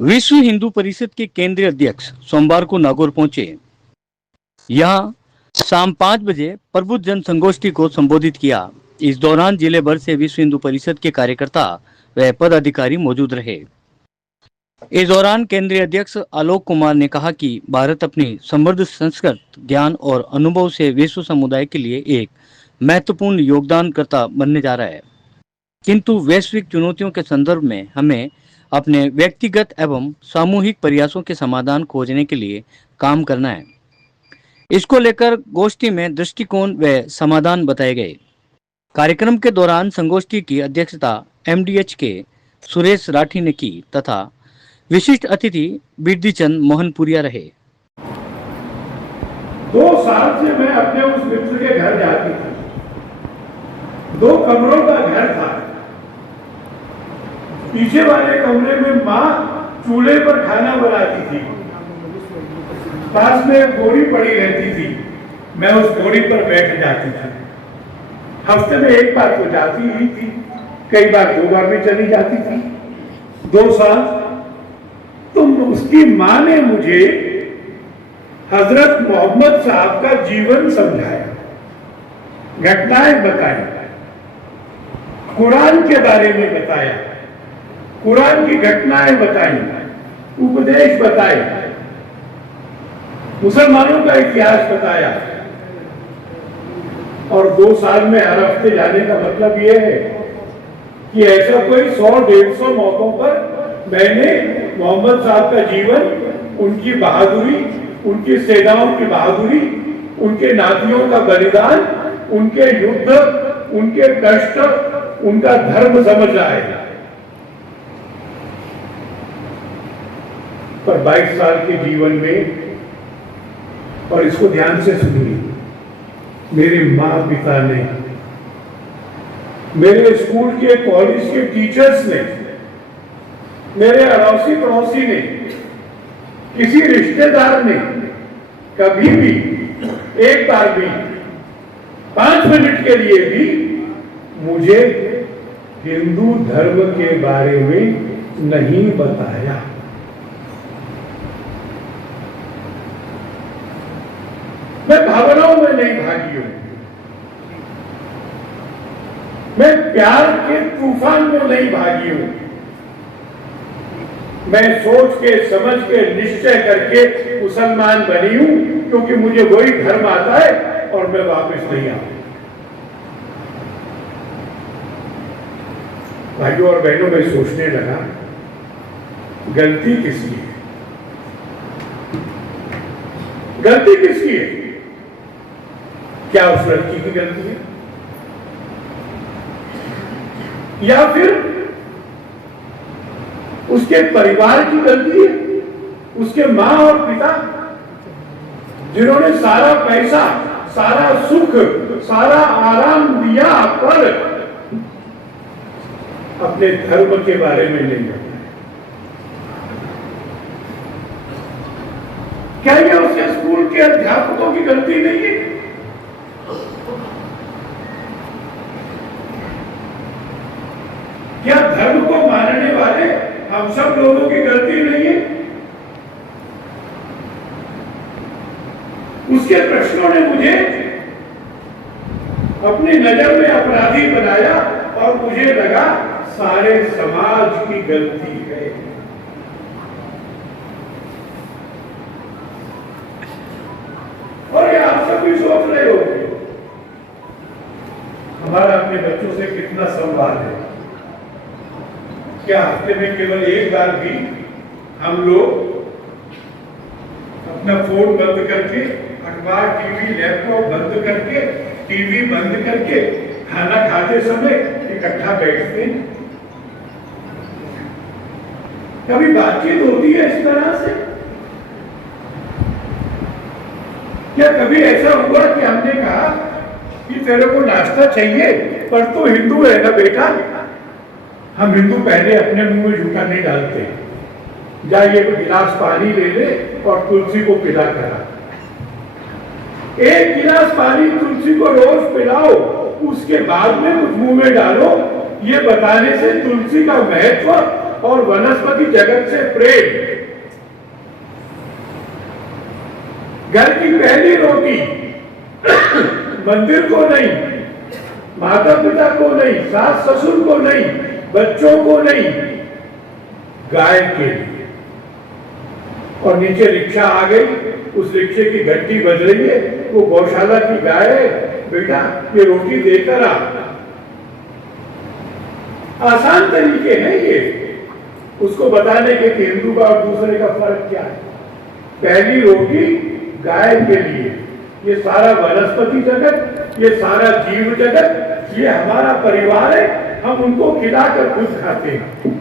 विश्व हिंदू परिषद के केंद्रीय अध्यक्ष सोमवार को नागौर पहुंचे। यहां शाम 5 बजे प्रबुद्ध जन संगोष्ठी को संबोधित किया। इस दौरान जिले भर से विश्व हिंदू परिषद के कार्यकर्ता व पदाधिकारी मौजूद रहे। इस दौरान केंद्रीय अध्यक्ष आलोक कुमार ने कहा कि भारत अपनी समृद्ध संस्कृति, ज्ञान और अनुभव से विश्व समुदाय के लिए एक महत्वपूर्ण योगदानकर्ता बनने जा रहा है, किंतु वैश्विक चुनौतियों के संदर्भ में हमें अपने व्यक्तिगत एवं सामूहिक प्रयासों के समाधान खोजने के लिए काम करना है। इसको लेकर गोष्ठी में दृष्टिकोण व समाधान बताए गए। कार्यक्रम के दौरान संगोष्ठी की अध्यक्षता एमडीएच के सुरेश राठी ने की तथा विशिष्ट अतिथि बिरदीचंद मोहनपुरिया रहे। 2 साल से मैं अपने उस मित्र के घर जाती थी। 2 कमरों का घर था। पीछे वाले कमरे में माँ चूल्हे पर खाना बनाती थी। पास में एक बोरी पड़ी रहती थी। मैं उस बोरी पर बैठ जाती थी। हफ्ते में एक बार तो जाती ही थी, कई बार 2 बार भी चली जाती थी। 2 साल तो उसकी माँ ने मुझे हजरत मोहम्मद साहब का जीवन समझाया, घटनाएं बताई, कुरान के बारे में बताया, कुरान की घटनाएं बताई, उपदेश बताए, मुसलमानों का इतिहास बताया। और 2 साल में हर हफ्ते जाने का मतलब यह है कि ऐसा कोई 100-150 मौकों पर मैंने मोहम्मद साहब का जीवन, उनकी बहादुरी, उनकी सेनाओं की बहादुरी, उनके नातियों का बलिदान, उनके युद्ध, उनके कष्ट, उनका धर्म समझ आएगा। पर 22 साल के जीवन में, और इसको ध्यान से सुनिए, मेरे माँ पिता ने, मेरे स्कूल के, कॉलेज के टीचर्स ने, मेरे अड़ोसी पड़ोसी ने, किसी रिश्तेदार ने कभी भी, एक बार भी, 5 मिनट के लिए भी मुझे हिंदू धर्म के बारे में नहीं बताया। मैं भावनाओं में नहीं भागी हूं, मैं प्यार के तूफान में नहीं भागी हूं। मैं सोच के, समझ के, निश्चय करके मुसलमान बनी हूं, क्योंकि मुझे वही धर्म आता है और मैं वापस नहीं आता। भाइयों और बहनों, मैं सोचने लगा, गलती किसकी है? गलती किसकी है? क्या उस लड़की की गलती है, या फिर उसके परिवार की गलती है, उसके मां और पिता जिन्होंने सारा पैसा, सारा सुख, सारा आराम दिया, पर अपने धर्म के बारे में नहीं बताया? क्या ये उसके स्कूल के अध्यापकों की गलती नहीं है? क्या धर्म को मानने वाले हम सब लोगों की गलती नहीं है? उसके प्रश्नों ने मुझे अपनी नजर में अपराधी बनाया और मुझे लगा सारे समाज की गलती है। और ये आप सब भी सोच रहे हो, हमारा अपने बच्चों से कितना संवाद है? क्या हफ्ते में केवल एक बार भी हम लोग अपना फोन बंद करके, अखबार, टीवी, लैपटॉप बंद करके, टीवी बंद करके, खाना खाते समय इकट्ठा बैठते हैं? कभी बातचीत होती है इस तरह से? क्या कभी ऐसा हुआ कि हमने कहा कि तेरे को नाश्ता चाहिए, पर तू हिंदू है ना बेटा? हम हिंदू पहले अपने मुंह में जूठा नहीं डालते। जा ये गिलास पानी ले ले और तुलसी को पिला करा। 1 गिलास पानी तुलसी को रोज पिलाओ, उसके बाद में कुछ मुंह में डालो, ये बताने से तुलसी का महत्व और वनस्पति जगत से प्रेम। घर की पहली रोटी मंदिर को नहीं, माता पिता को नहीं, सास ससुर को नहीं, बच्चों को नहीं, गाय के लिए। और नीचे रिक्शा आ गई, उस रिक्शे की घंटी बज रही है, वो गौशाला की गाय है, बेटा ये रोटी देकर आ। आसान तरीके हैं ये उसको बताने के कि हिंदू का और दूसरे का फर्क क्या है। पहली रोटी गाय के लिए, ये सारा वनस्पति जगत, ये सारा जीव जगत, ये हमारा परिवार है, हम उनको खिलाकर खुद खाते हैं।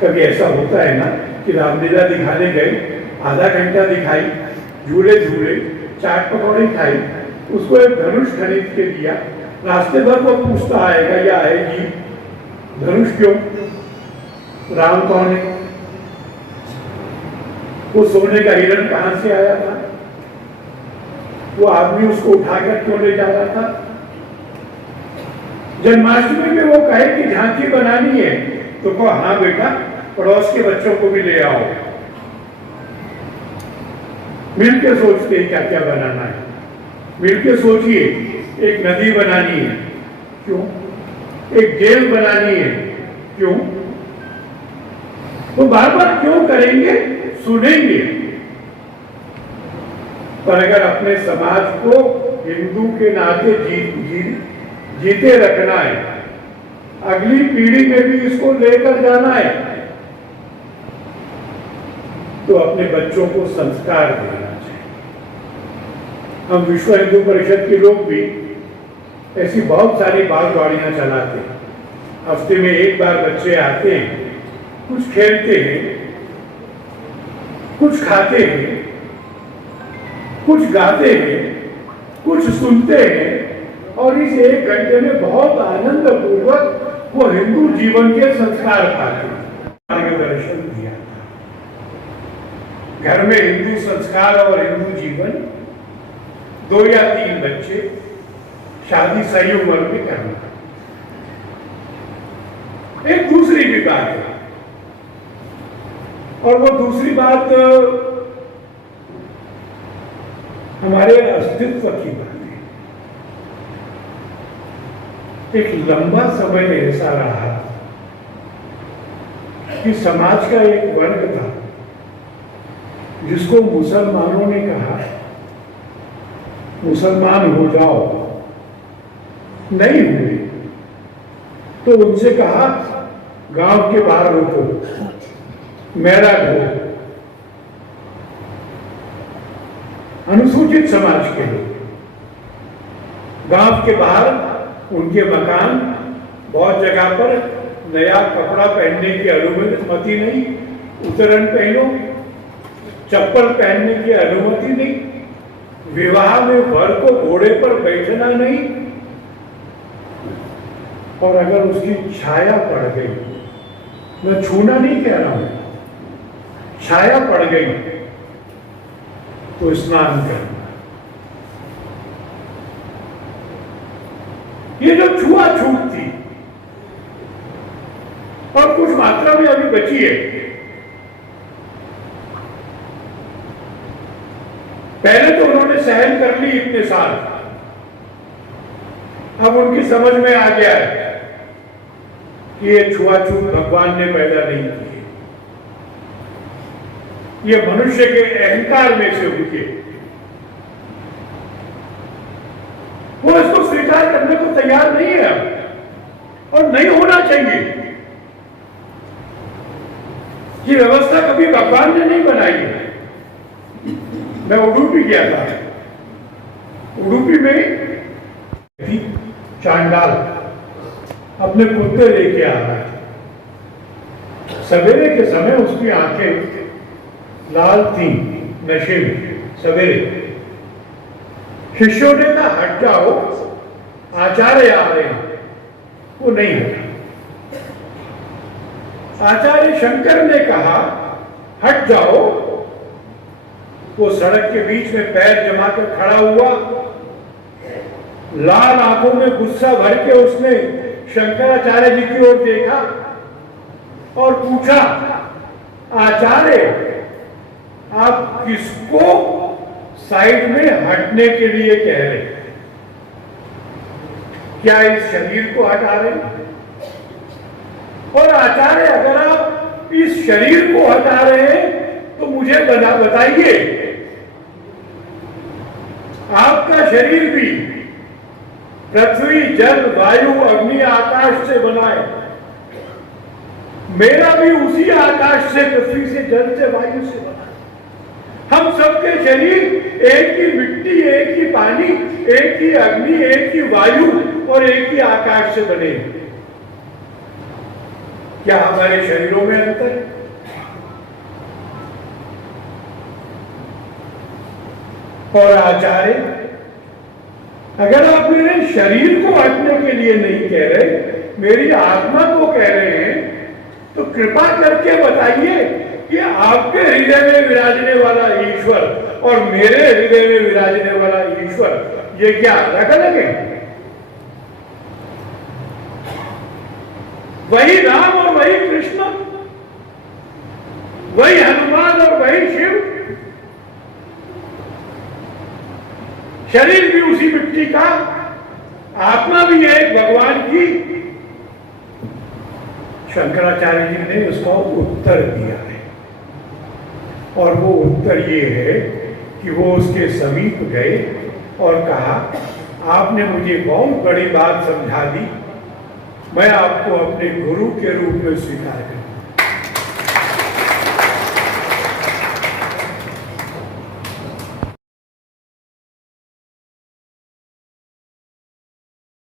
कभी ऐसा होता है ना कि रामलीला दिखाने गए, आधा घंटा दिखाई, झूले झूले, चाट पकौड़ी खाई, उसको एक धनुष खरीद के दिया, रास्ते भर वो पूछता आएगा या आएगी, धनुष क्यों, राम कौन है, वो सोने का हिरण कहां से आया था, वो आदमी उसको उठाकर क्यों ले जा रहा था। जन्माष्टमी में वो कहे कि झांकी बनानी है तो कहो हाँ बेटा, पड़ोस के बच्चों को भी ले आओ, मिलके सोचते हैं क्या क्या बनाना है, मिलके सोचिए। एक नदी बनानी है, क्यों, एक जेल बनानी है, क्यों, तो बार बार क्यों करेंगे, सुनेंगे। पर अगर अपने समाज को हिंदू के नाते जीते रखना है, अगली पीढ़ी में भी इसको लेकर जाना है, तो अपने बच्चों को संस्कार देना चाहिए। हम विश्व हिंदू परिषद के लोग भी ऐसी बहुत सारी बागवाड़ियां चलाते हैं। हफ्ते में एक बार बच्चे आते हैं, कुछ खेलते हैं, कुछ खाते हैं, कुछ गाते हैं, कुछ सुनते हैं, और इस एक घंटे में बहुत आनंद पूर्वक वो हिंदू जीवन के संस्कार पाते हैं। मार्गदर्शन दिया था, घर में हिंदू संस्कार और हिंदू जीवन, 2 या 3 बच्चे, शादी सही उम्र में करना। एक दूसरी भी बात है, और वो दूसरी बात हमारे अस्तित्व की बात है। एक लंबा समय ऐसा रहा कि समाज का एक वर्ग था जिसको मुसलमानों ने कहा मुसलमान हो जाओ, नहीं हुए तो उनसे कहा गांव के बाहर रुको, मेरा घर। अनुसूचित समाज के लोग गांव के बाहर, उनके मकान, बहुत जगह पर नया कपड़ा पहनने की अनुमति नहीं, उतरन पहनो, चप्पल पहनने की अनुमति नहीं, विवाह में वर को घोड़े पर बैठना नहीं, और अगर उसकी छाया पड़ गई, मैं छूना नहीं कह रहा हूं, छाया पड़ गई तो स्नान करना। ये जो छुआछूत थी और कुछ मात्रा में अभी बची है, पहले तो उन्होंने सहन कर ली इतने साल, अब उनकी समझ में आ गया है कि ये छुआछूत भगवान ने पैदा नहीं की, ये मनुष्य के अहंकार में से उठे। वो इसको स्वीकार करने को तैयार नहीं है और नहीं होना चाहिए। ये व्यवस्था कभी भगवान ने नहीं बनाई है। मैं उडुपी गया था, उडुपी में चांडाल अपने कुत्ते लेके आ रहा है, सवेरे के समय उसकी आंखें लाल थी, नशे में, सवेरे। शिष्यों ने कहा हट जाओ, आचार्य आ रहे हैं, वो नहीं हटा। आचार्य शंकर ने कहा हट जाओ, वो सड़क के बीच में पैर जमा कर खड़ा हुआ, लाल आंखों में गुस्सा भर के उसने शंकराचार्य जी की ओर देखा और पूछा, आचार्य आप किसको साइड में हटने के लिए कह रहे हैं? क्या इस शरीर को हटा रहे हैं? और आचार्य अगर आप इस शरीर को हटा रहे हैं तो मुझे बताइए, आपका शरीर भी पृथ्वी जल वायु अग्नि आकाश से बना है, मेरा भी उसी आकाश से पृथ्वी से जल से वायु से बना है। हम सबके शरीर एक ही मिट्टी, एक ही पानी, एक ही अग्नि, एक ही वायु और एक ही आकाश से बने। क्या हमारे शरीरों में अंतर है? और आचार्य अगर आप मेरे शरीर को हटने के लिए नहीं कह रहे, मेरी आत्मा को कह रहे हैं, तो कृपा करके बताइए कि आपके हृदय में विराजने वाला ईश्वर और मेरे हृदय में विराजने वाला ईश्वर ये क्या अलग अलग है? वही राम और वही कृष्ण, वही हनुमान और वही शिव, शरीर भी उसी मिट्टी का, आत्मा भी है एक भगवान की। शंकराचार्य जी ने उसका उत्तर दिया है और वो उत्तर ये है कि वो उसके समीप गए और कहा, आपने मुझे बहुत बड़ी बात समझा दी, मैं आपको अपने गुरु के रूप में स्वीकार करता हूं।